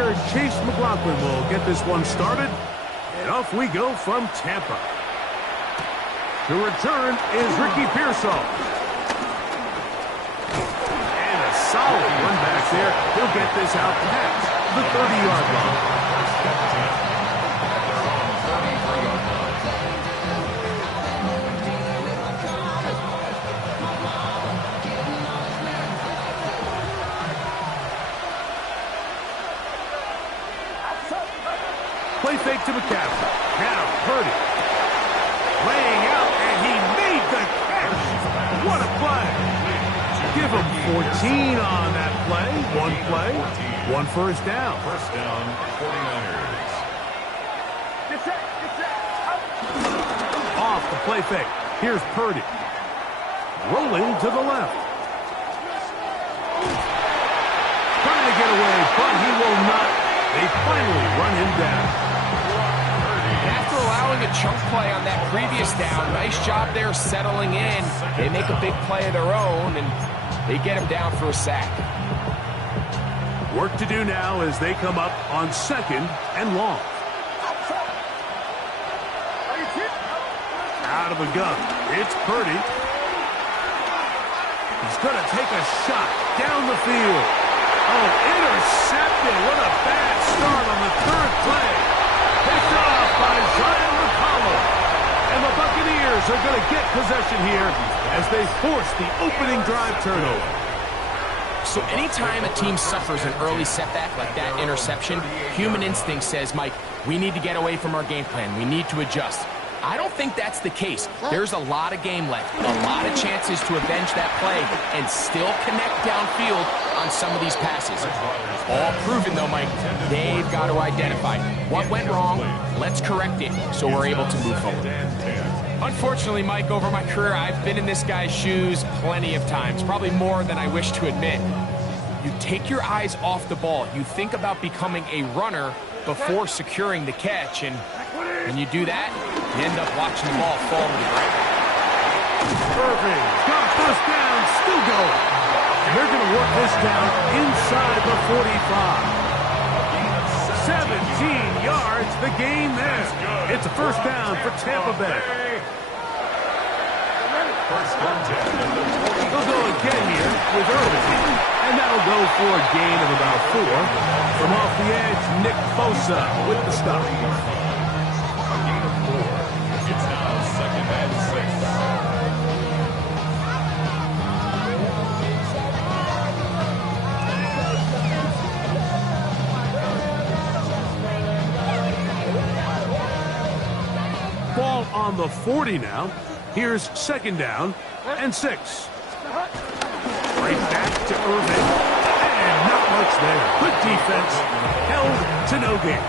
kicker Chase McLaughlin will get this one started. And off we go from Tampa. The return is Ricky Pearsall. And a solid run back there. He'll get this out past the 30-yard line. Play fake to McCaffrey. Now Purdy. Laying out, and he made the catch. What a play. Give him 14 on that play. One first down. First down, 49ers. Off the play fake. Here's Purdy. Rolling to the left. Trying to get away, but he will not. They finally run him down. After allowing a chunk play on that previous down, nice job there settling in. They make a big play of their own, and they get him down for a sack. Work to do now as they come up on second and long. Out of a gun. It's Purdy. He's going to take a shot down the field. Oh, intercepted. What a bad start on the third play. Picked off by Zion McCollum. And the Buccaneers are going to get possession here as they force the opening drive turnover. So anytime a team suffers an early setback like that interception, human instinct says, Mike, we need to get away from our game plan. We need to adjust. I don't think that's the case. There's a lot of game left, a lot of chances to avenge that play and still connect downfield on some of these passes. All proven, though, Mike, they've got to identify what went wrong, let's correct it so we're able to move forward. Unfortunately, Mike, over my career, I've been in this guy's shoes plenty of times, probably more than I wish to admit. You take your eyes off the ball. You think about becoming a runner before securing the catch, and when you do that, you end up watching the ball fall to the ground. Irving got first down, still going. And they're going to work this down inside the 45. 17 yards, the gain there. It's a first down for Tampa Bay. They'll go again here with Irving. And that'll go for a gain of about 4. From off the edge, Nick Bosa with the stop. A gain of 4. It's now second and 6. Ball on the 40 now. Here's second down and 6. Right back to Irving. And not much there. Good defense. Held to no gain.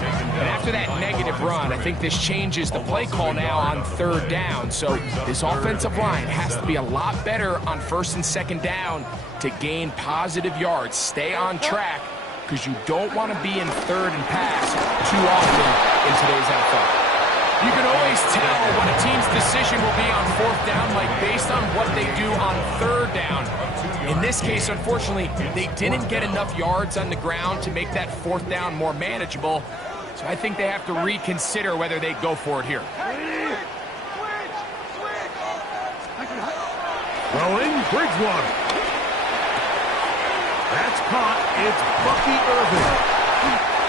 And after that negative run, I think this changes the play call now on third down. So this offensive line has to be a lot better on first and second down to gain positive yards. Stay on track because you don't want to be in third and pass too often in today's NFL. You can always tell what a team's decision will be on fourth down, Mike, based on what they do on third down. In this case, unfortunately, they didn't get enough yards on the ground to make that fourth down more manageable. So I think they have to reconsider whether they go for it here. Throwing Bridgewater. That's caught. It's Bucky Irving.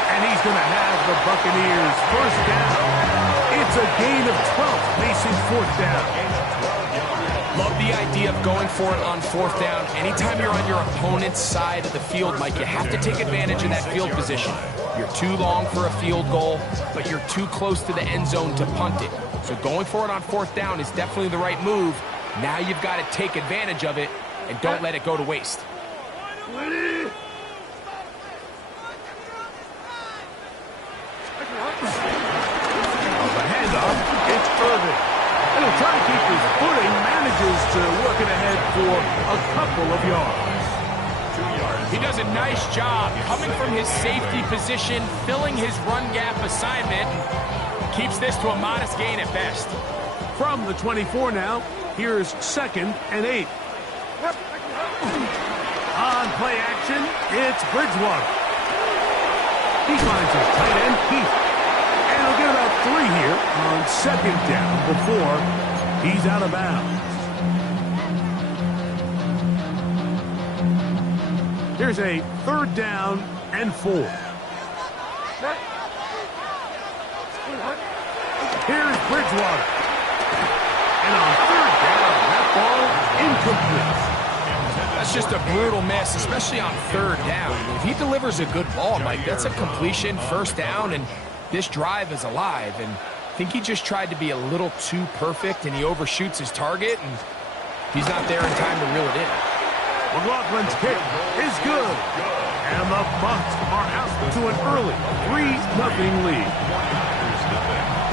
And he's going to have the Buccaneers first down. It's a gain of 12, facing fourth down. Love the idea of going for it on fourth down. Anytime you're on your opponent's side of the field, Mike, you have to take advantage of that field position. You're too long for a field goal, but you're too close to the end zone to punt it. So going for it on fourth down is definitely the right move. Now you've got to take advantage of it and don't let it go to waste. It's Irving. And he'll try to keep his footing, manages to work it ahead for a couple of yards. 2 yards. He does a nice job coming from his safety position, filling his run gap assignment, and keeps this to a modest gain at best. From the 24 now, here's second and 8. On play action, it's Bridgewater. He finds his tight end, Keith. And he'll get about 3 here on second down before he's out of bounds. Here's a 3rd down and 4. Here's Bridgewater. And on 3rd down, that ball incomplete. That's just a brutal miss, especially on 3rd down. If he delivers a good ball, Mike, that's a completion, 1st down, and this drive is alive. And I think he just tried to be a little too perfect, and he overshoots his target, and he's not there in time to reel it in. McLaughlin's kick is good. And the Bucs are out to an early 3-0 lead.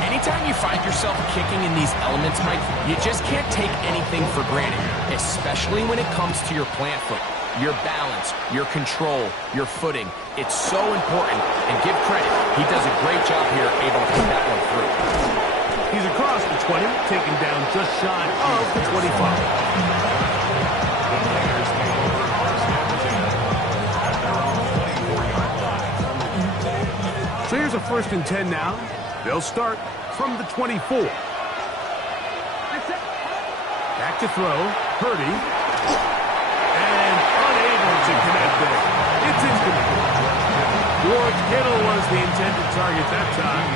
Anytime you find yourself kicking in these elements, Mike, you just can't take anything for granted, especially when it comes to your plant foot, your balance, your control, your footing. It's so important, and give credit. He does a great job here, able to put that one through. He's across the 20, taken down just shy of the 25. So here's a 1st and 10 now. They'll start from the 24. Back to throw. Purdy. And unable to connect there. It's incomplete. George Kittle was the intended target that time.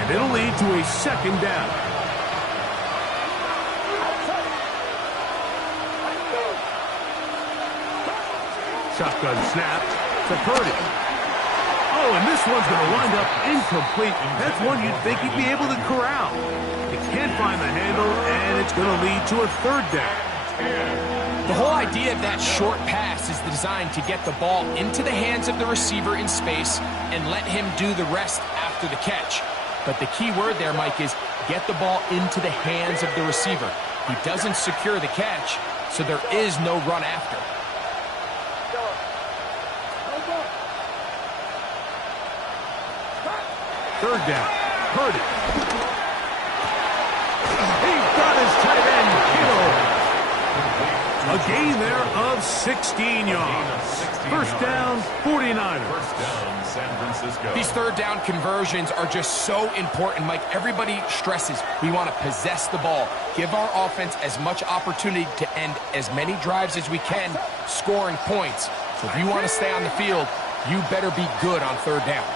And it'll lead to a 2nd down. Shotgun snap to Purdy. Oh, and this one's going to wind up incomplete. That's one you'd think he'd be able to corral. He can't find the handle, and it's going to lead to a 3rd down. The whole idea of that short pass is designed to get the ball into the hands of the receiver in space and let him do the rest after the catch. But the key word there, Mike, is get the ball into the hands of the receiver. He doesn't secure the catch, so there is no run after. Third down. Purdy. He's got his tight end, Kittle. A gain there of 16 yards. First down, 49ers. First down, San Francisco. These 3rd down conversions are just so important, Mike. Everybody stresses we want to possess the ball, give our offense as much opportunity to end as many drives as we can, scoring points. So if you want to stay on the field, you better be good on 3rd down.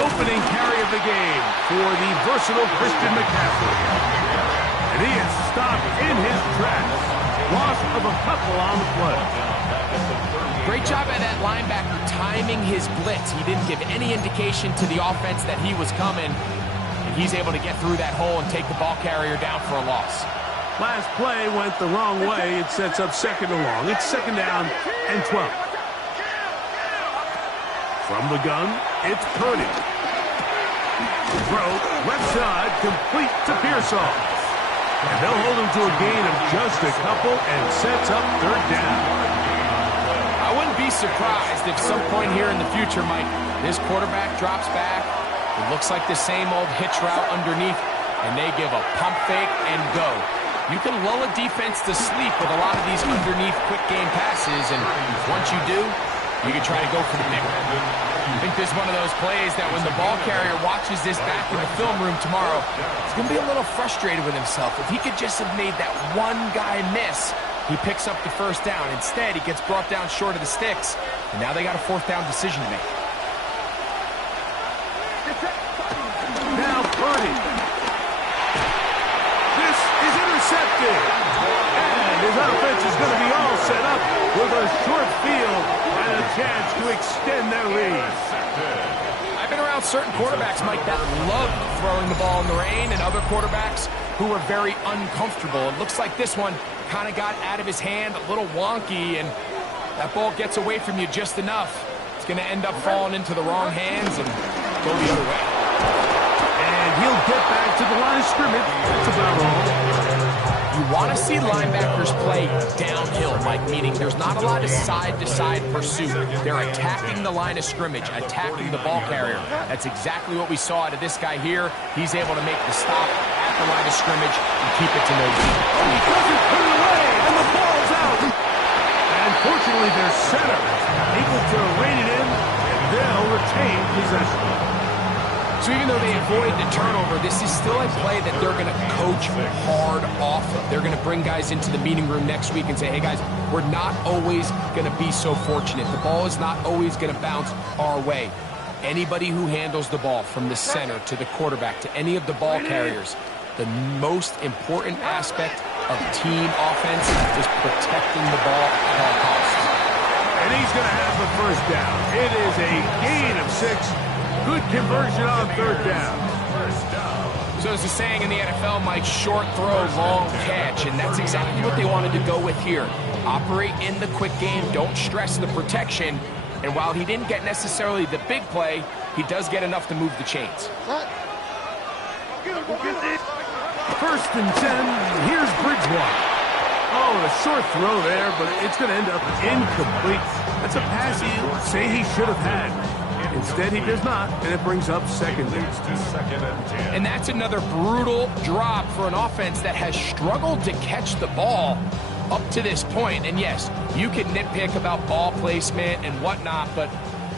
Opening carry of the game for the versatile Christian McCaffrey. And he is stopped in his tracks. Loss of a couple on the play. Great job by that linebacker timing his blitz. He didn't give any indication to the offense that he was coming. And he's able to get through that hole and take the ball carrier down for a loss. Last play went the wrong way. It sets up 2nd and long. It's 2nd down and 12. From the gun, it's Purdy. Throw, left side, complete to Pearsall. And they'll hold him to a gain of just a couple and sets up 3rd down. I wouldn't be surprised if some point here in the future, Mike, this quarterback drops back. It looks like the same old hitch route underneath, and they give a pump fake and go. You can lull a defense to sleep with a lot of these underneath quick game passes, and once you do, you can try to go for the nickel. I think this is one of those plays that when the ball carrier watches this back in the film room tomorrow, he's going to be a little frustrated with himself. If he could just have made that one guy miss, he picks up the 1st down. Instead, he gets brought down short of the sticks, and now they got a 4th down decision to make. Now Purdy. This is intercepted. And his offense is going to be all set up with a short field and a chance to extend their lead. I've been around certain quarterbacks, Mike, that love throwing the ball in the rain, and other quarterbacks who are very uncomfortable. It looks like this one kind of got out of his hand, a little wonky, and that ball gets away from you just enough. It's going to end up falling into the wrong hands and go the other way. And he'll get back to the line of scrimmage. That's about all. You want to see linebackers play downhill, Mike, meaning there's not a lot of side-to-side pursuit. They're attacking the line of scrimmage, attacking the ball carrier. That's exactly what we saw out of this guy here. He's able to make the stop at the line of scrimmage and keep it to no gain. Oh, he doesn't put it away, and the ball's out. And fortunately, their center is able to rein it in, and they'll retain possession. So even though they avoid the turnover, this is still a play that they're going to coach hard off of. They're going to bring guys into the meeting room next week and say, hey, guys, we're not always going to be so fortunate. The ball is not always going to bounce our way. Anybody who handles the ball from the center to the quarterback to any of the ball carriers, the most important aspect of team offense is protecting the ball at all costs. And he's going to have the first down. It is a gain of 6. Good conversion on third down. So as the saying in the NFL, Mike, short throw, long catch, and that's exactly what they wanted to go with here. Operate in the quick game, don't stress the protection, and while he didn't get necessarily the big play, he does get enough to move the chains. First and 10, here's Bridgewater. Oh, a short throw there, but it's going to end up incomplete. That's a pass he'll say he should have had. Instead, he does not, and it brings up second down. And that's another brutal drop for an offense that has struggled to catch the ball up to this point. And yes, you can nitpick about ball placement and whatnot, but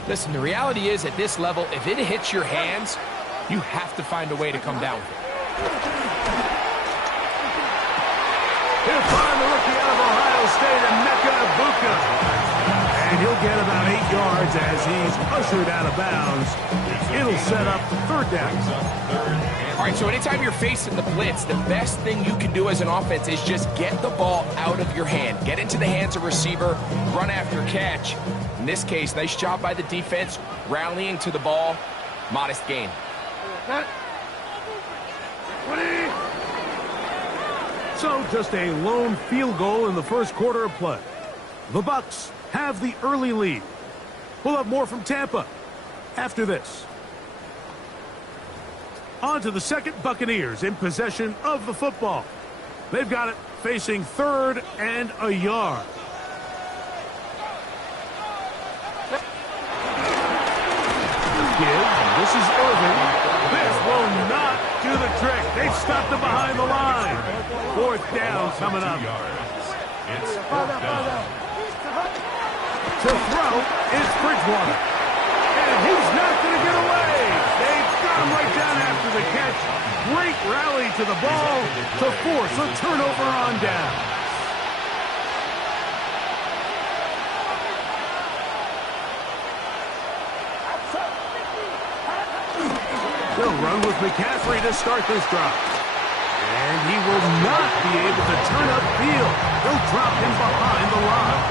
listen, the reality is at this level, if it hits your hands, you have to find a way to come down with it. He'll find the rookie out of Ohio State, Emeka Bucs. And he'll get about 8 yards as he's ushered out of bounds. It'll set up third down. All right, so anytime you're facing the blitz, the best thing you can do as an offense is just get the ball out of your hand. Get into the hands of receiver, run after catch. In this case, nice job by the defense, rallying to the ball. Modest gain. So just a lone field goal in the first quarter of play. The Bucs have the early lead. We'll have more from Tampa after this. On to the second. Buccaneers in possession of the football. They've got it facing third and a yard. This is Irving. This will not do the trick. They've stopped him behind the line. Fourth down coming up. It's fourth down. To throw is Bridgewater. And he's not going to get away. They've got him right down after the catch. Great rally to the ball to force a turnover on down. They'll run with McCaffrey to start this drive. And he will not be able to turn upfield. They'll drop him behind the line.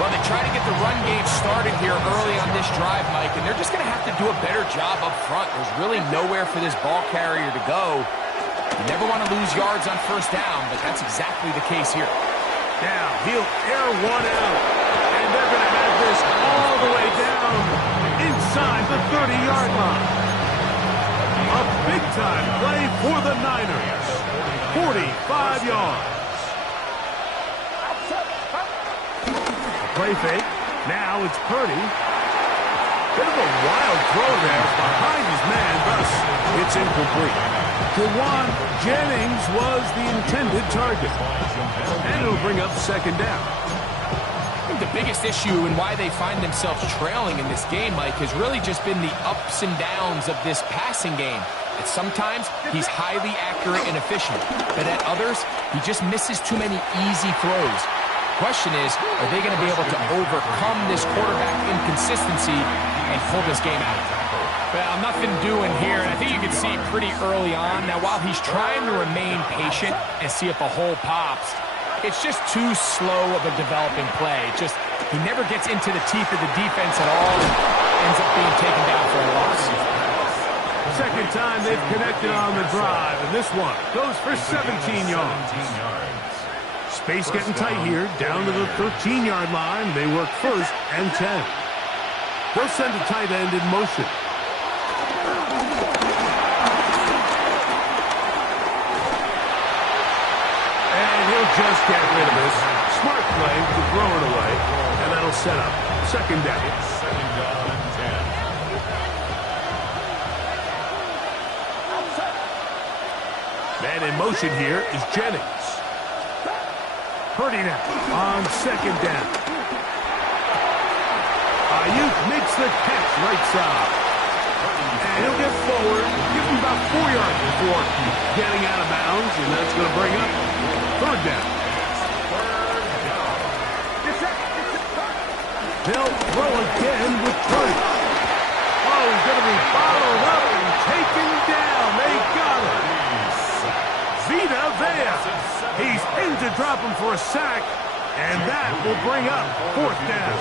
Well, they try to get the run game started here early on this drive, Mike, and they're just going to have to do a better job up front. There's really nowhere for this ball carrier to go. You never want to lose yards on first down, but that's exactly the case here. Now, he'll air one out, and they're going to have this all the way down inside the 30-yard line. A big-time play for the Niners. 45 yards. Play fake. Now it's Purdy. Bit of a wild throw there behind his man, thus it's incomplete. Juwan Jennings was the intended target. And it'll bring up second down. I think the biggest issue and why they find themselves trailing in this game, Mike, has really just been the ups and downs of this passing game. And sometimes he's highly accurate and efficient, but at others, he just misses too many easy throws. Question is, are they going to be able to overcome this quarterback inconsistency and pull this game out? Well, nothing doing here, and I think you can see pretty early on. Now, while he's trying to remain patient and see if a hole pops, it's just too slow of a developing play. He never gets into the teeth of the defense at all and ends up being taken down for a loss. Second time they've connected on the drive, and this one goes for 17 yards. Space getting tight here, down to the 13-yard line. They work first and 10. They'll send a tight end in motion. And he'll just get rid of this. Smart play to throw it away, and that'll set up second down. Second down and 10. 2 And in motion here is Jennings. Purdy now on second down. Ayuk makes the catch right side. And he'll get forward, give him about 4 yards before getting out of bounds, and that's going to bring up third down. They'll throw again with Purdy. Oh, he's going to be bottled up and taken down. They got him. Vita Vea. He's in to drop him for a sack, and that will bring up fourth down.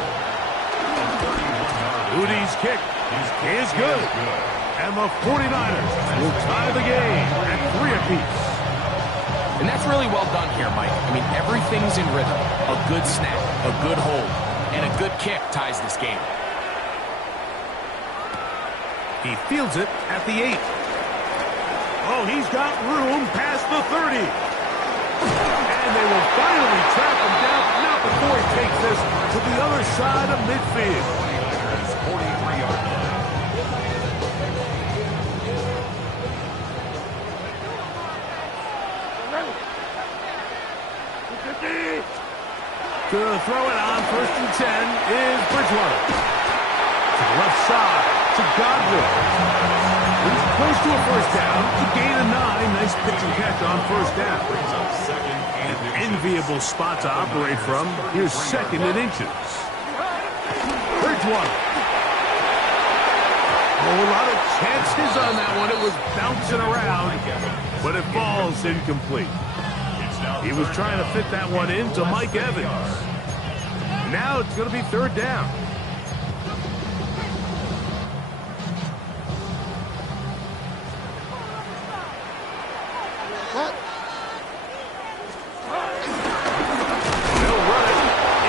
Udi's kick is good. And the 49ers will tie the game at 3 apiece. And that's really well done here, Mike. I mean, everything's in rhythm. A good snap, a good hold, and a good kick ties this game. He fields it at the 8. Oh, he's got room past the 30. And they will finally trap him down, not before he takes this to the other side of midfield. 43-yard line. To throw it on 1st and 10 is Bridgewater. To the left side to Godwin. He's close to a first down. A gain of 9. Nice pitch and catch on first down. Brings up second and Enviable spot to operate from. Here's second and inches. Bridgewater. Oh, a lot of chances on that one. It was bouncing around, but it falls incomplete. He was trying to fit that one into Mike Evans. Now it's going to be third down. They'll run it.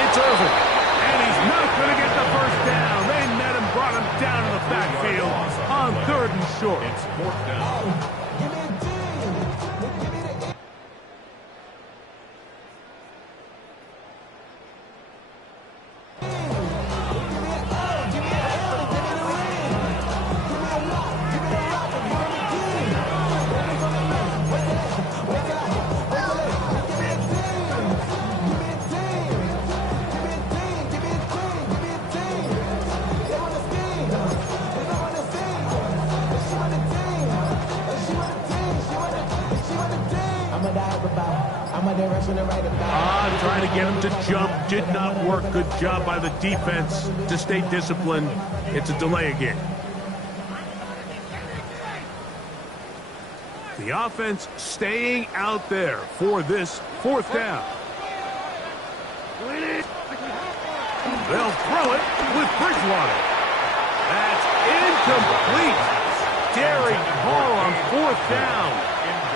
It's Irvin. And he's not going to get the first down. They met him, brought him down to the backfield on 3rd and short. It's fourth down. Trying to get him to jump. Did not work. Good job by the defense to stay disciplined. It's a delay again. The offense staying out there for this fourth down. They'll throw it with Bridgewater. That's incomplete. Daring ball on fourth down.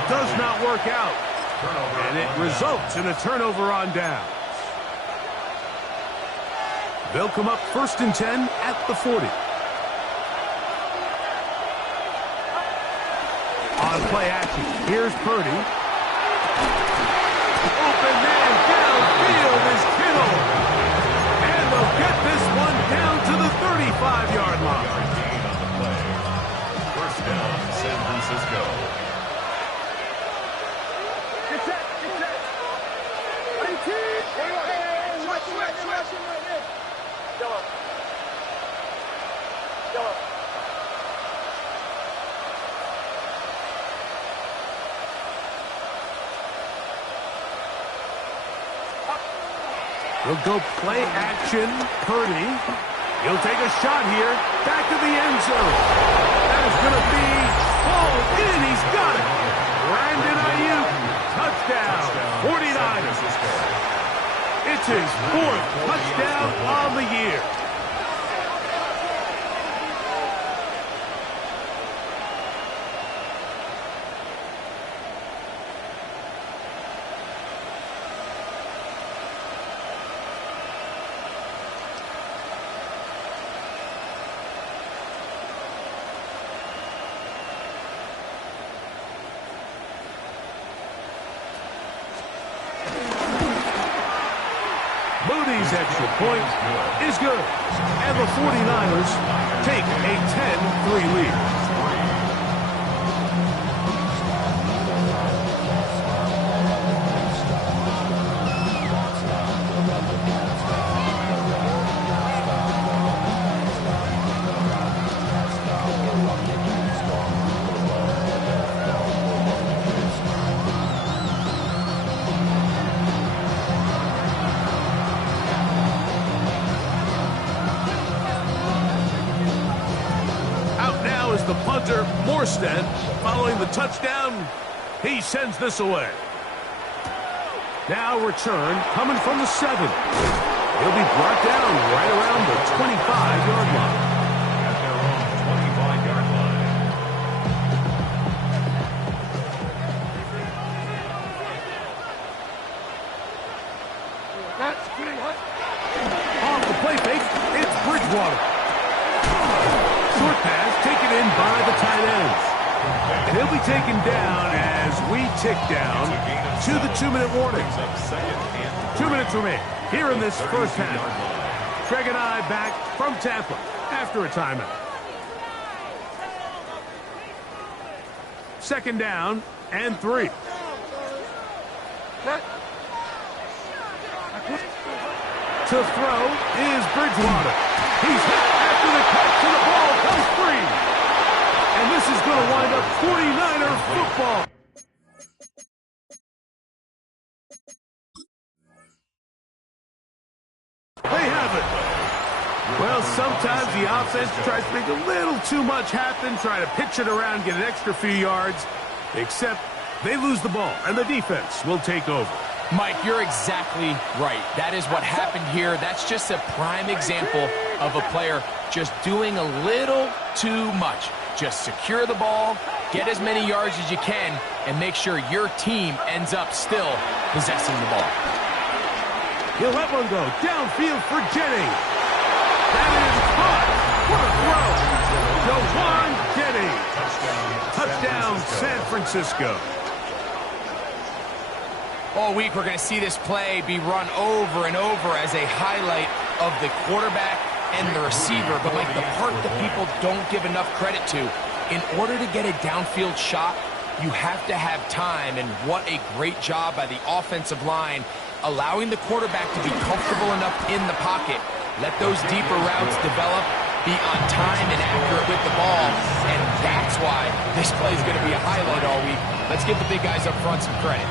Does not work out. And it results in a turnover on down. They'll come up 1st and 10 at the 40. On play action, here's Purdy. Open man downfield is Kittle. And they'll get this one down to the 35-yard line. First down, San Francisco. He'll go play action. Purdy. He'll take a shot here. Back to the end zone. That is going to be hauled in. He's got it. Brandon Ayuk. Touchdown. 49ers. It's his 4th touchdown on the year. Moody's extra point is good. And the 49ers take a 10-3 lead. punter, Morstead. Following the touchdown, he sends this away. Now return coming from the 7. He'll be brought down right around the 25-yard line. At their own 25-yard line. Off the play fake, it's Bridgewater. Short pass taken in by the tight ends. And he'll be taken down as we tick down to the 2-minute warning. 2 minutes remain here in this first half. Craig and I back from Tampa after a timeout. Second down and 3. To throw is Bridgewater. He's hit after the catch and the ball comes free. And this is going to wind up 49er football. They have it. Well, sometimes the offense tries to make a little too much happen, try to pitch it around, get an extra few yards, except they lose the ball, and the defense will take over. Mike, you're exactly right. That is what happened here. That's just a prime example of a player just doing a little too much. Just secure the ball, get as many yards as you can, and make sure your team ends up still possessing the ball. He'll let one go downfield for Jennings. That is caught. What a throw. Jawan Jennings. Touchdown, San Francisco. All week we're going to see this play be run over and over as a highlight of the quarterback and the receiver. But like the part that people don't give enough credit to, in order to get a downfield shot, you have to have time. And what a great job by the offensive line, allowing the quarterback to be comfortable enough in the pocket. Let those deeper routes develop, be on time and accurate with the ball. And that's why this play is going to be a highlight all week. Let's give the big guys up front some credit.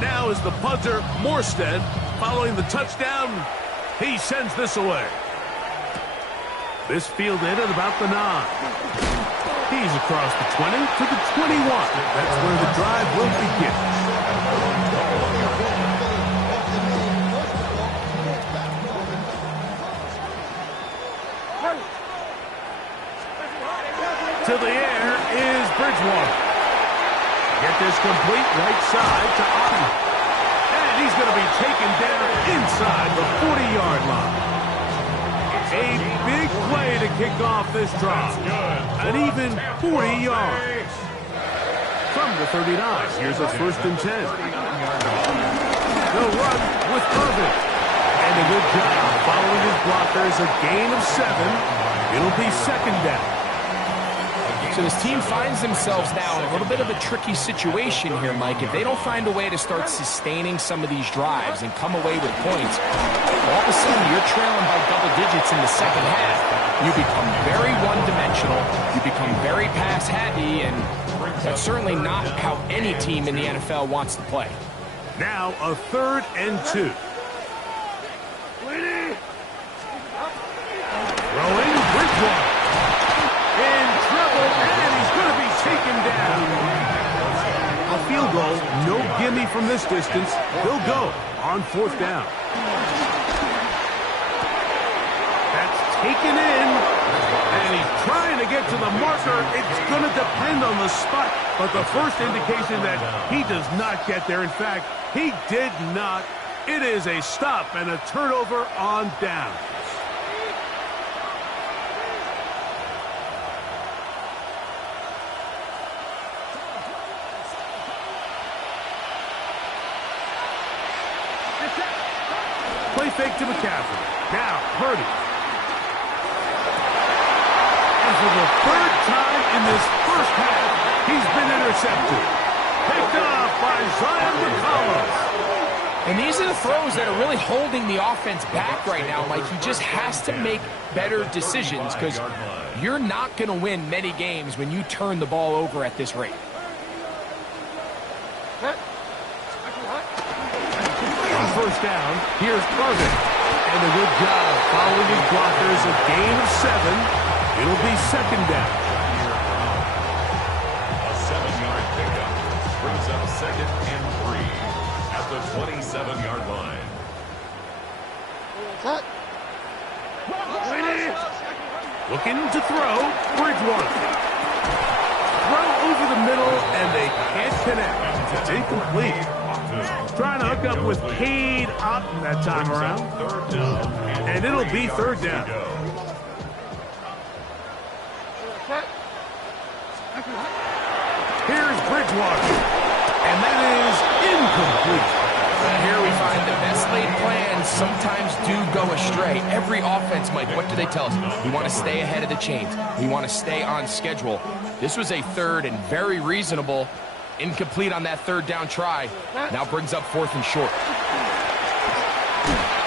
Now is the punter, Morstead. Following the touchdown, he sends this away. This fielded at about the 9. He's across the 20 to the 21. That's where the drive will begin. To the air is Bridgewater. Get this complete right side to Otten. And he's going to be taken down inside the 40-yard line. A big play to kick off this drive. An even 40 yards. From the 39, here's a 1st and 10. They'll run with Irvin. And a good job following his blockers. A gain of 7. It'll be 2nd down. So this team finds themselves now in a little bit of a tricky situation here, Mike. If they don't find a way to start sustaining some of these drives and come away with points, all of a sudden you're trailing by double digits in the second half. You become very one-dimensional. You become very pass-happy, and that's certainly not how any team in the NFL wants to play. Now a 3rd and 2. Throwing Bridgewater. In trouble, and he's going to be taken down. A field goal, no gimme from this distance. He'll go on 4th down. That's taken in, and he's trying to get to the marker. It's going to depend on the spot, but the first indication that he does not get there. In fact, he did not. It is a stop and a turnover on down. Play fake to McCaffrey. Now, Purdy. And for the 3rd time in this first half, he's been intercepted. Picked off by Zion McCollum. And these are the throws that are really holding the offense back right now, Mike. He just has to make better decisions because you're not going to win many games when you turn the ball over at this rate. On first down, here's Carvin. And a good job following his blockers. A gain of 7. It'll be second down. A 7-yard pickup brings up 2nd and 3 at the 27-yard line. Looking to throw, Bridgewater. Throw over the middle, and they can't connect. It's incomplete. Trying to hook up with Cade Otton that time around. And it'll be third down. Here's Bridgewater. And that is incomplete. Here we find the best laid plans sometimes do go astray. Every offense, Mike, what do they tell us? We want to stay ahead of the chains. We want to stay on schedule. This was a third and very reasonable. Incomplete on that third down try. Now brings up 4th and short.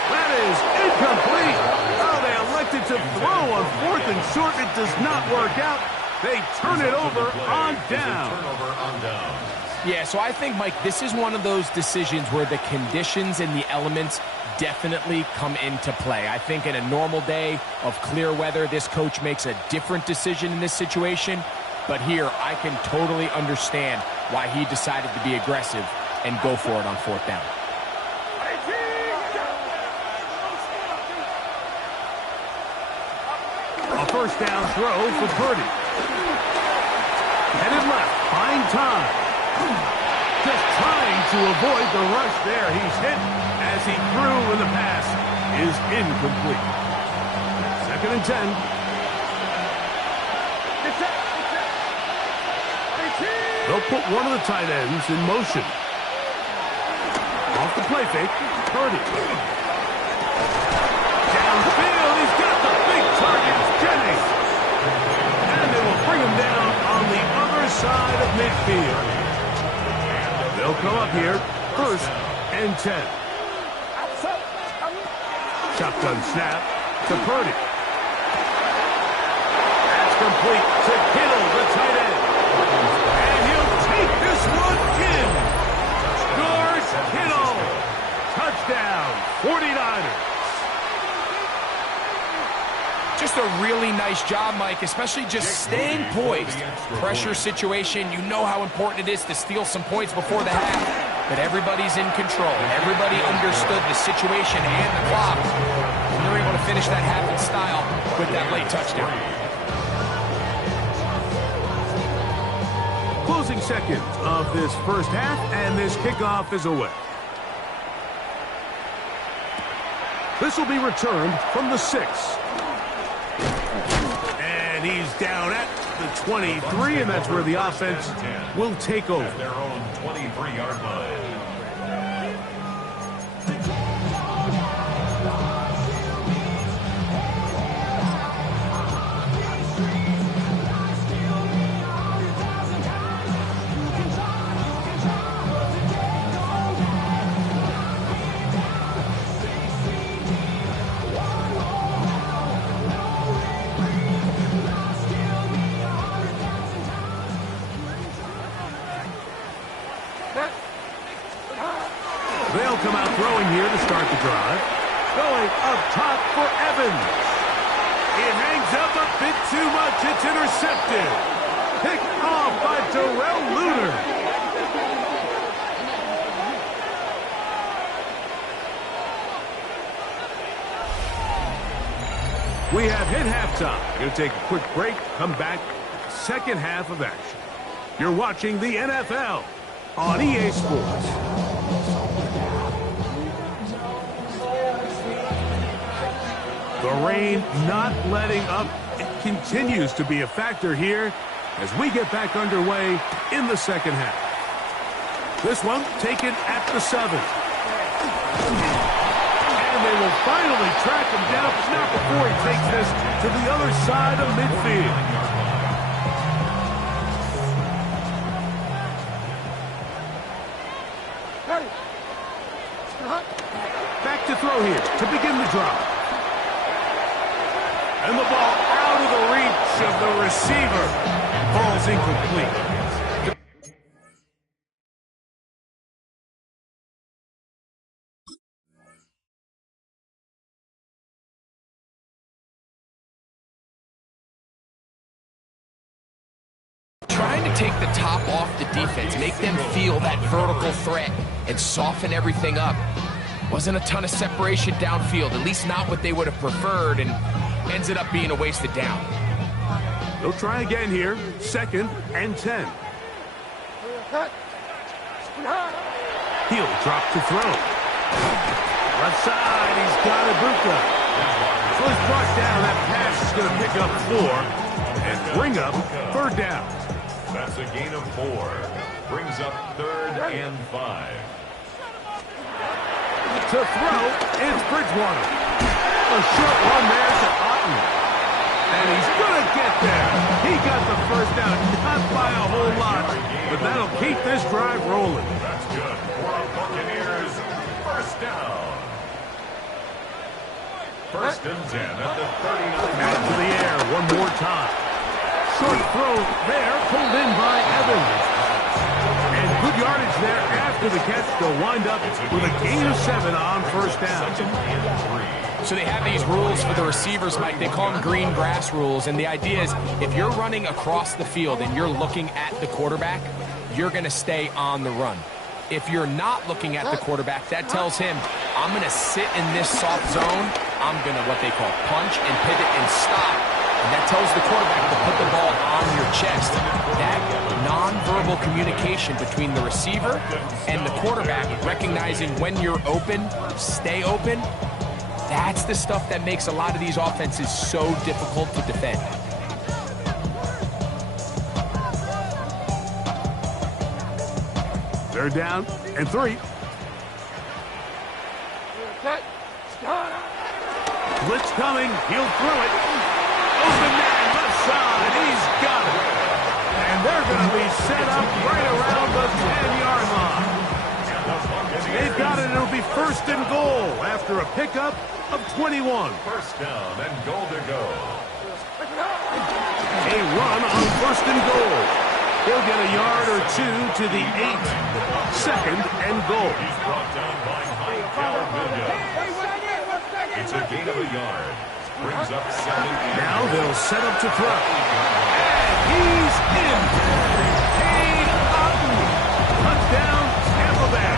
That is incomplete. Oh, they elected to throw on 4th and short. It does not work out. They turn it over on down. Yeah, so I think, Mike, this is one of those decisions where the conditions and the elements definitely come into play. I think in a normal day of clear weather, this coach makes a different decision in this situation. But here, I can totally understand why he decided to be aggressive and go for it on 4th down. A first down throw for Purdy. Headed left, buying time. Just trying to avoid the rush there. He's hit as he threw, and the pass is incomplete. 2nd and 10. They'll put one of the tight ends in motion. Off the play fake, Purdy. Downfield, he's got the big target, Jennings. And they will bring him down on the other side of midfield. They'll come up here, 1st and 10. Shotgun snap to Purdy. That's complete to Kittle, the tight end. And he'll take this one in. Scores Kittle. Touchdown, 49ers. Just a really nice job, Mike, especially just staying poised. Pressure situation, you know how important it is to steal some points before the half, but everybody's in control. Everybody understood the situation and the clock, and they're able to finish that half in style with that late touchdown. Closing seconds of this first half, and this kickoff is away. This will be returned from the 6. And he's down at the 23, and that's where the offense will take over. At their own 23-yard line. They'll come out throwing here to start the drive. Going up top for Evans. It hangs up a bit too much. It's intercepted. Picked off by Darrell Luter. We have hit halftime. Going to take a quick break. Come back. Second half of action. You're watching the NFL on EA Sports. The rain not letting up. It continues to be a factor here as we get back underway in the second half. This one taken at the 7. And they will finally track him down, not before he takes this to the other side of midfield. drop. And the ball out of the reach of the receiver. Ball's incomplete. Trying to take the top off the defense, make them feel that vertical threat, and soften everything up. Wasn't a ton of separation downfield, at least not what they would have preferred, and ends it up being a wasted down. They'll try again here. 2nd and 10. He'll drop to throw. Left side, he's got Ibuka. First brought down, that pass is going to pick up 4 and bring up 3rd down. That's a gain of 4. Brings up 3rd and 5. To throw, it's Bridgewater. A short one there to Otten. And he's going to get there. He got the first down, not by a whole lot, but that'll keep this drive rolling. That's good for our Buccaneers. First down. 1st and 10 at the 39. Out to the air one more time. Short throw there, pulled in by Evans. And good yardage there after the catch. They'll wind up with a gain of 7 on first down. So they have these rules for the receivers, Mike. They call them green grass rules. And the idea is if you're running across the field and you're looking at the quarterback, you're going to stay on the run. If you're not looking at the quarterback, that tells him, I'm going to sit in this soft zone. I'm going to what they call punch and pivot and stop. And that tells the quarterback to put the ball on your chest. That nonverbal communication between the receiver and the quarterback, recognizing when you're open, stay open, that's the stuff that makes a lot of these offenses so difficult to defend. They're down and 3. Blitz coming. He'll throw it. Open man, left side. He's got it. And they're going to be set up right around the 10-yard line. They've got it. It'll be 1st and goal after a pickup of 21. First down and goal to go. A run on 1st and goal. He'll get a yard or 2 to the 8. 2nd and goal. He's brought down by high caliber. It's a gain of a yard. Brings up 7. Now they'll set up to throw. And he's in. Cade Otton. Touchdown, Tampa Bay.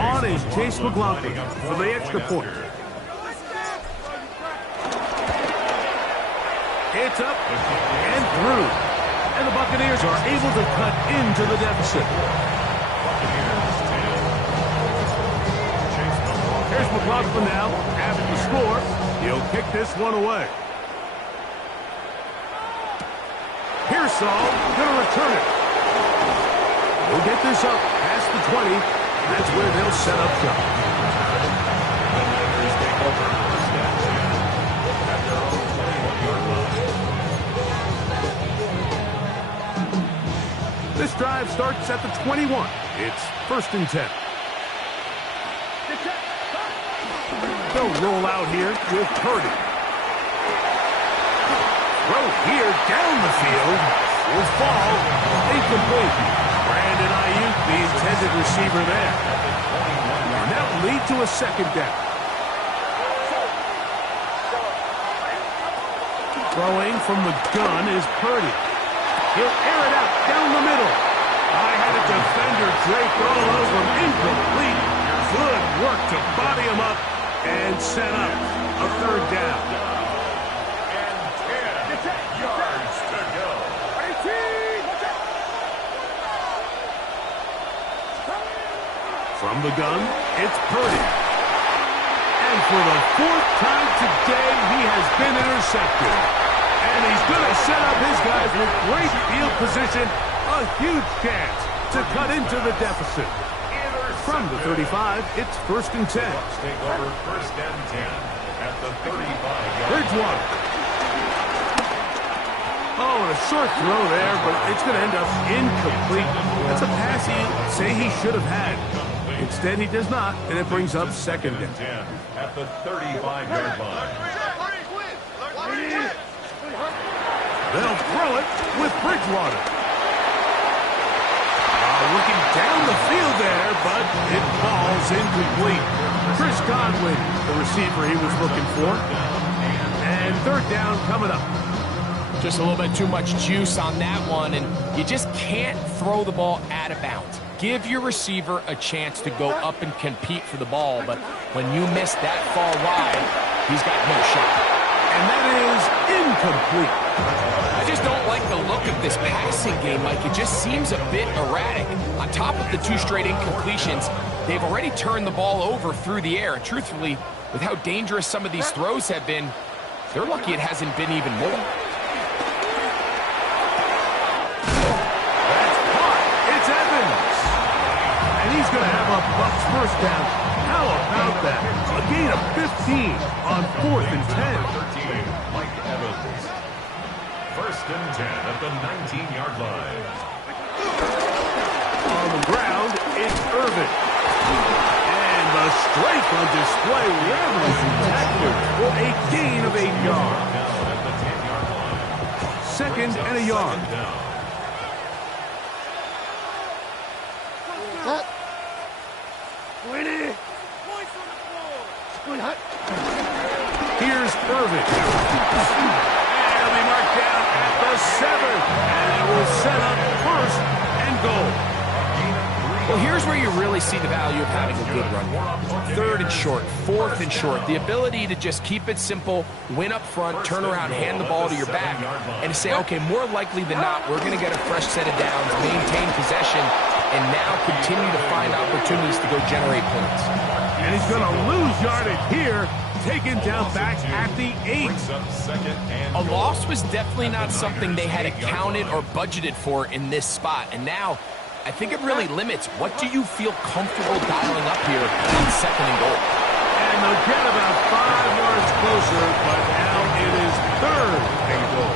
On is Chase McLaughlin for the extra point. It's up and through. And the Buccaneers are able to cut into the deficit. Here's McLaughlin now, having the score. He'll kick this one away. Pearsall going to return it. He'll get this up past the 20. That's where they'll set up shop. This drive starts at the 21. It's 1st and 10. They'll roll out here with Purdy. Throw here down the field. Will fall. Incomplete. Brandon Ayuk, the intended receiver there. And that will lead to a 2nd down. Throwing from the gun is Purdy. He'll air it out down the middle. I had a defender draped all over him. Incomplete. Good work to body him up and set up a 3rd down. And 10 yards to go. From the gun, it's Purdy. And for the 4th time today, he has been intercepted. And he's going to set up his guys with great field position. A huge chance to cut into the deficit. From the 35, it's 1st and 10. Bucs take over 1st and 10 at the 35-yard line. Bridgewater. Oh, and a short throw there, but it's going to end up incomplete. That's a pass he'd say he should have had. Instead, he does not, and it brings up second down. At the 35-yard line. They'll throw it with Bridgewater. Looking down the field there, but it falls incomplete. Chris Godwin, the receiver he was looking for. And third down coming up. Just a little bit too much juice on that one, and you just can't throw the ball out of bounds. Give your receiver a chance to go up and compete for the ball, but when you miss that far wide, he's got no shot. And that is incomplete. I just don't like the look of this passing game, Mike. It just seems a bit erratic. On top of the 2 straight incompletions, they've already turned the ball over through the air. And truthfully, with how dangerous some of these throws have been, they're lucky it hasn't been even more. That's caught. It's Evans. And he's going to have a Bucs first down. How about that? A gain of 15 on 4th and 10. 13, Mike Evans. First and 10 at the 19-yard line. On the ground, it's Irvin. And the strength on display rather spectacular for a gain of 8 yards. Down at the 10-yard line. Second and a yard. Here's Irvin. And he'll be marked down at the 7. And it will set up first and goal. Well, here's where you really see the value of having a good run. 3rd and short, 4th and short. The ability to just keep it simple, win up front, turn around, hand the ball to your back, and to say, okay, more likely than not, we're going to get a fresh set of downs, maintain possession, and now continue to find opportunities to go generate points. And he's going to lose yardage here, taken down back at the 8. A loss was definitely not something they had accounted or budgeted for in this spot, and now I think it really limits what do you feel comfortable dialing up here on 2nd and goal. And they'll get about 5 yards closer, but now it is 3rd and goal.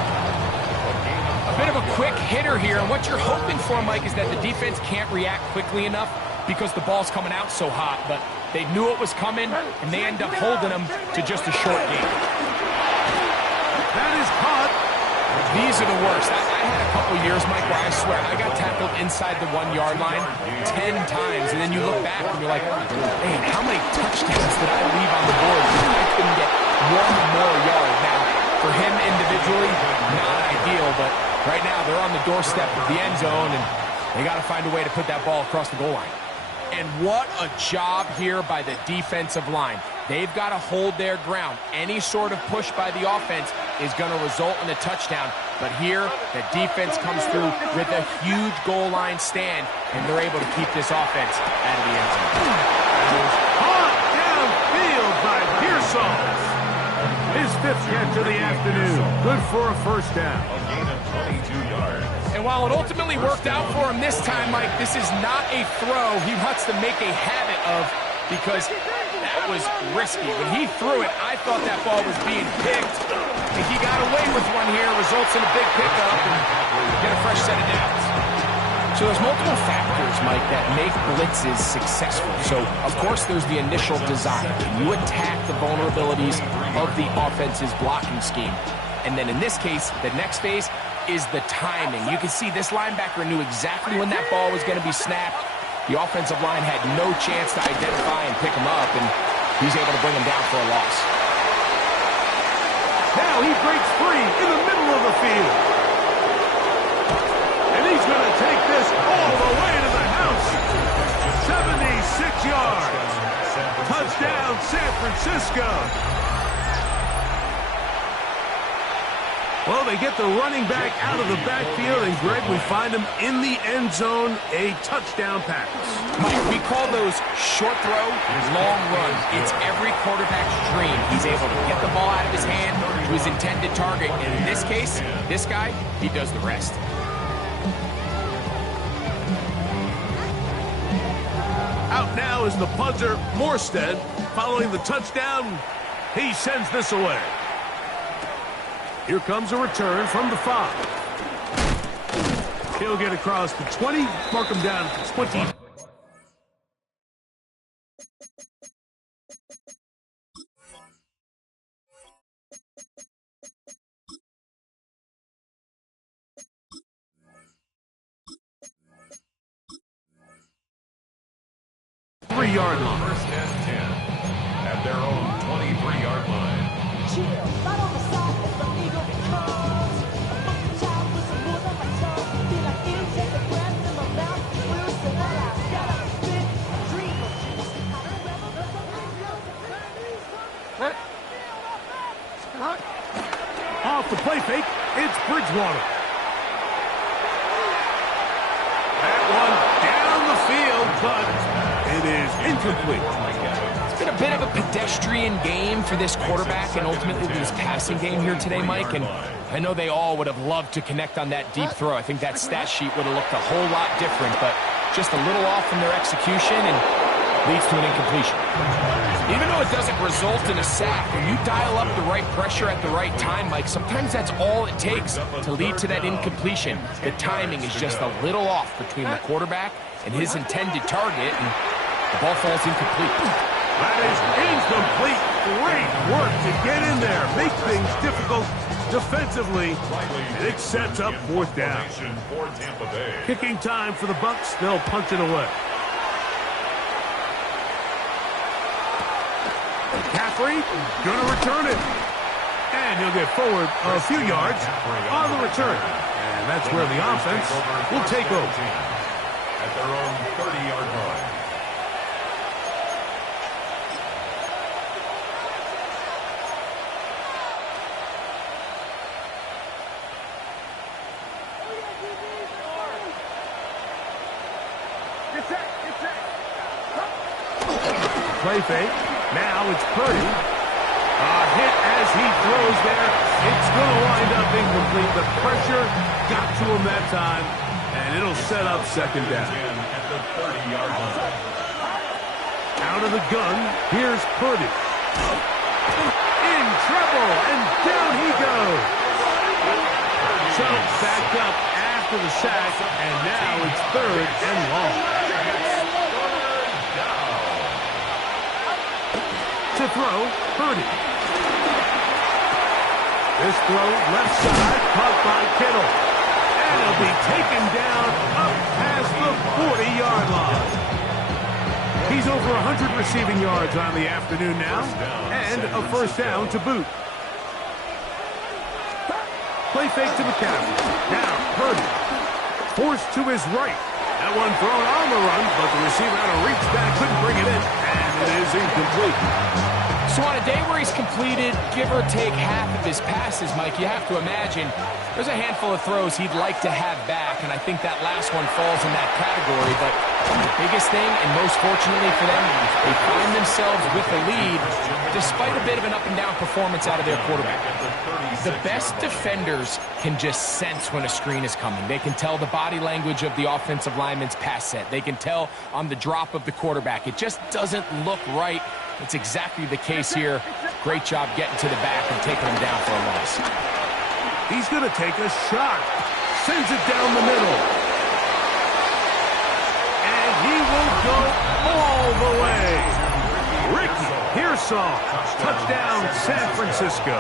A bit of a quick hitter here, and what you're hoping for, Mike, is that the defense can't react quickly enough because the ball's coming out so hot, but they knew it was coming, and they end up holding them to just a short game. That is caught. These are the worst. I had a couple years, Mike, where I swear I got tackled inside the 1-yard line 10 times, and then you look back and you're like, man, how many touchdowns did I leave on the board because I couldn't get 1 more yard? Now, for him individually, not ideal, but right now they're on the doorstep of the end zone, and they got to find a way to put that ball across the goal line. And what a job here by the defensive line. They've got to hold their ground. Any sort of push by the offense is going to result in a touchdown. But here, the defense comes through with a huge goal line stand, and they're able to keep this offense out of the end zone. Caught downfield by Pearsall. His 5th catch of the afternoon. Good for a first down. A gain of 22 yards. And while it ultimately worked out for him this time, Mike, this is not a throw he wants to make a habit of because that was risky. When he threw it, I thought that ball was being picked. And he got away with one here, results in a big pickup and get a fresh set of downs. So there's multiple factors, Mike, that make blitzes successful. So, of course, there's the initial design. Can you attack the vulnerabilities of the offense's blocking scheme? And then in this case, the next phase is the timing. You can see this linebacker knew exactly when that ball was going to be snapped. The offensive line had no chance to identify and pick him up, and he's able to bring him down for a loss. Now he breaks free in the middle of the field. And he's going to take this all the way to the house. 76 yards. Touchdown, San Francisco. Well, they get the running back out of the backfield, and Greg, we find him in the end zone, a touchdown pass. Mike, we call those short throw, long run. It's every quarterback's dream. He's able to get the ball out of his hand to his intended target, and in this case, this guy, he does the rest. Out now is the punter, Morstead. Following the touchdown, he sends this away. Here comes a return from the 5. He'll get across the 20, mark him down at the 20. Yard line. First and 10 at their own 23-yard line. Off the play fake, it's Bridgewater. That one down the field, but it is incomplete. It's been a bit of a pedestrian game for this quarterback and ultimately this passing game here today, Mike. And I know they all would have loved to connect on that deep throw. I think that stat sheet would have looked a whole lot different, but just a little off from their execution and leads to an incompletion. Even though it doesn't result in a sack, when you dial up the right pressure at the right time, Mike, sometimes that's all it takes to lead to that incompletion. The timing is just a little off between the quarterback and his intended target, and the ball falls incomplete. That is incomplete. Great work to get in there, make things difficult defensively, and it sets up 4th down. Kicking time for the Bucs. They'll punch it away. McCaffrey gonna return it, and he'll get forward a few yards on the return, and that's where the offense will take over at their own 30-yard line. Play fake. Now it's Purdy. A hit as he throws there. It's going to wind up incomplete. The pressure got to him that time, and it'll set up 2nd down. At the 30-yard line. Out of the gun, here's Purdy. In trouble, and down he goes. So backed up after the sack, and now it's 3rd and long. To throw, Purdy. This throw left side, caught by Kittle. And it'll be taken down up past the 40-yard line. He's over 100 receiving yards on the afternoon now, and a 1st down to boot. Play fake to McCaffrey. Now Purdy. Forced to his right. That one thrown on the run, but the receiver had to reach back, couldn't bring it in, and it is incomplete. So on a day where he's completed, give or take half of his passes, Mike, you have to imagine there's a handful of throws he'd like to have back, and I think that last one falls in that category. But the biggest thing, and most fortunately for them, they find themselves with the lead despite a bit of an up-and-down performance out of their quarterback. The best defenders can just sense when a screen is coming. They can tell the body language of the offensive lineman's pass set. They can tell on the drop of the quarterback. It just doesn't look right. It's exactly the case here. Great job getting to the back and taking him down for a loss. He's going to take a shot. Sends it down the middle. And he will go all the way. Ricky Pearsall. Touchdown, San Francisco.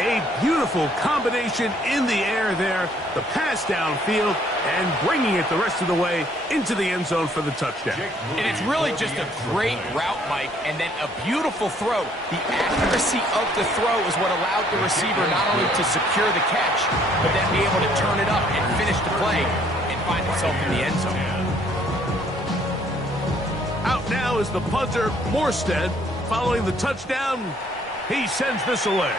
A beautiful combination in the air there. The pass downfield and bringing it the rest of the way into the end zone for the touchdown. And it's really just a great route, Mike, and then a beautiful throw. The accuracy of the throw is what allowed the receiver not only to secure the catch, but then be able to turn it up and finish the play and find himself in the end zone. Out now is the punter, Morstead. Following the touchdown, he sends this away.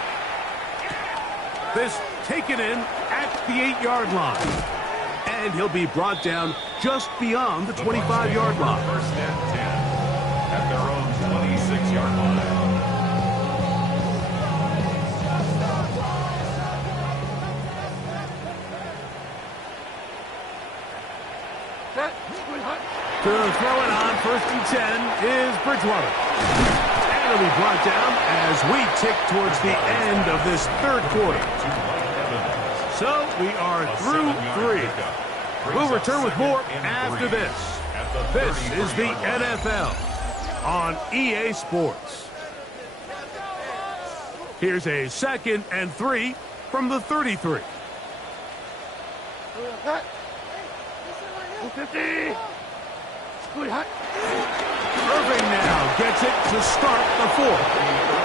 This taken in at the 8-yard line. And he'll be brought down just beyond the 25-yard line. First and 10 at their own 26-yard line. To throw it on 1st and 10 is Bridgewater. And it'll be brought down as we tick towards the end of this third quarter. So we are through 3. We'll return with more after this. This is the NFL on EA Sports. Here's a 2nd and 3 from the 33. Irving now gets it to start the 4th.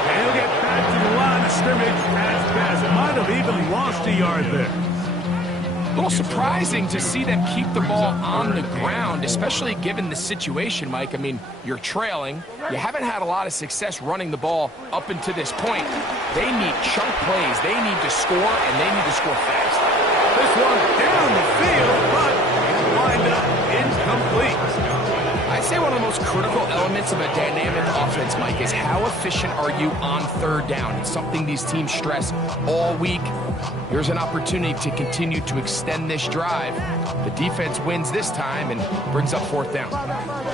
And he'll get back to the line of scrimmage as Bass might have even lost a yard there. A little surprising to see them keep the ball on the ground, especially given the situation, Mike. I mean, you're trailing. You haven't had a lot of success running the ball up until this point. They need chunk plays. They need to score, and they need to score fast. This one down the field, but wind up incomplete. I'd say one of the most critical elements of a dynamic offense, Mike, is how efficient are you on 3rd down? It's something these teams stress all week. Here's an opportunity to continue to extend this drive. The defense wins this time and brings up 4th down.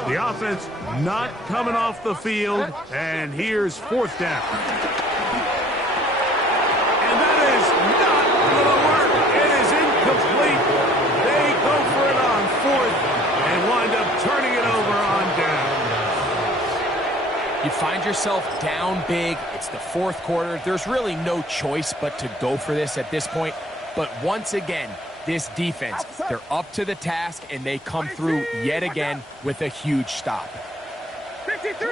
The offense not coming off the field, and here's 4th down. And that is not going to work. It is incomplete. They go for it on 4th and wind up turning it over on down. You find yourself down big. It's the 4th quarter. There's really no choice but to go for this at this point. But once again, this defense, they're up to the task, and they come through yet again with a huge stop. 53.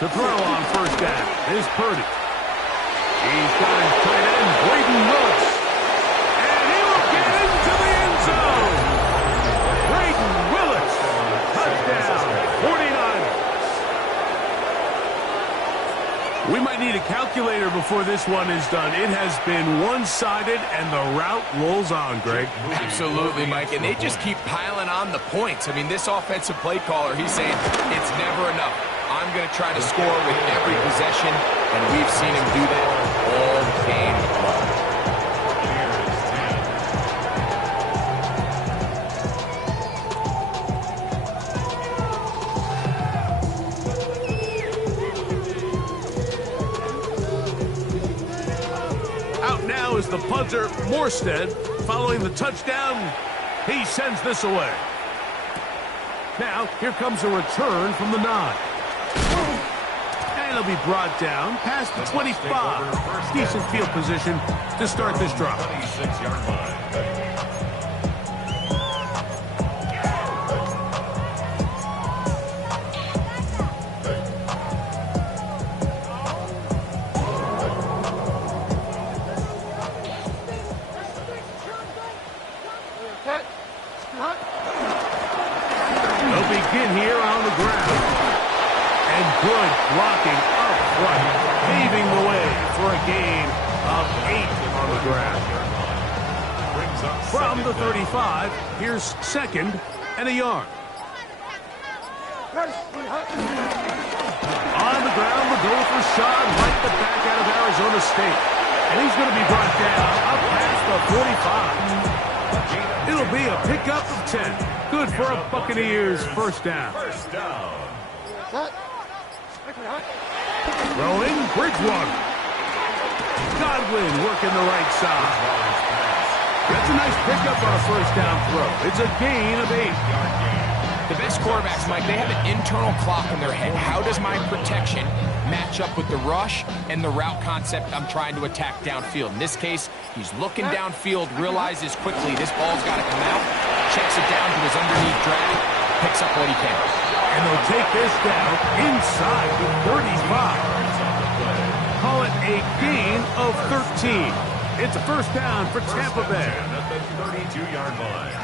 To throw on 1st down is Purdy. He's got his tight end, Braden Willis. And he will get into the end zone. Braden Willis, touchdown, 49ers. We might need a calculator before this one is done. It has been one-sided, and the route rolls on, Greg. Absolutely, Mike, and they just keep piling on the points. I mean, this offensive play caller, he's saying it's never enough. I'm going to try to score with every possession, and we've seen him do that all game long. Out now is the punter, Morstead. Following the touchdown, he sends this away. Now, here comes a return from the 9. And it'll be brought down past the 25. Decent field position to start this drive. 26-yard line. They'll begin here on the ground. And good blocking up front, paving the way for a gain of 8 on the ground. From the 35, here's 2nd and a yard. On the ground, the goal for Sean White, the back out of Arizona State. And he's going to be brought down up past the 45. It'll be a pickup of 10. Good for a Buccaneers 1st down. Throwing Bridgewater. Godwin working the right side. That's a nice pickup on a 1st down throw. It's a gain of 8. The best quarterbacks, Mike, they have an internal clock in their head. How does my protection match up with the rush and the route concept I'm trying to attack downfield? In this case, he's looking downfield, realizes quickly this ball's got to come out, checks it down to his underneath drag, picks up what he can. And they'll take this down inside the 35. Call it a gain of 13. It's a 1st down for Tampa Bay. At the 32-yard line.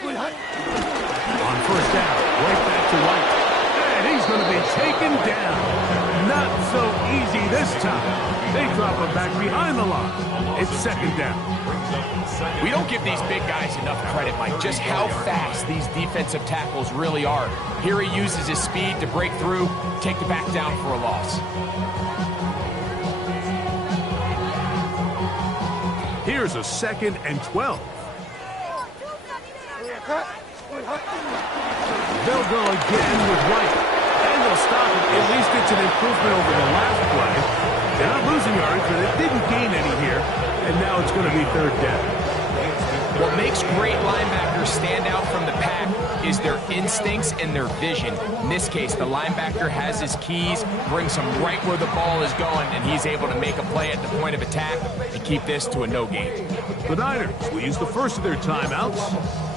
On 1st down, right back to White. And he's going to be taken down. Not so easy this time. They drop him back behind the line. It's 2nd down. We don't give these big guys enough credit, Mike, just how fast these defensive tackles really are. Here he uses his speed to break through, take the back down for a loss. Here's a 2nd and 12. They'll go again with White. And they'll stop it. At least it's an improvement over the last play. They're not losing yards, but it didn't gain any here. And now it's going to be third down. What makes great linebackers stand out from the pack is their instincts and their vision. In this case, the linebacker has his keys, brings him right where the ball is going, and he's able to make a play at the point of attack and keep this to a no gain. The Niners will use the first of their timeouts.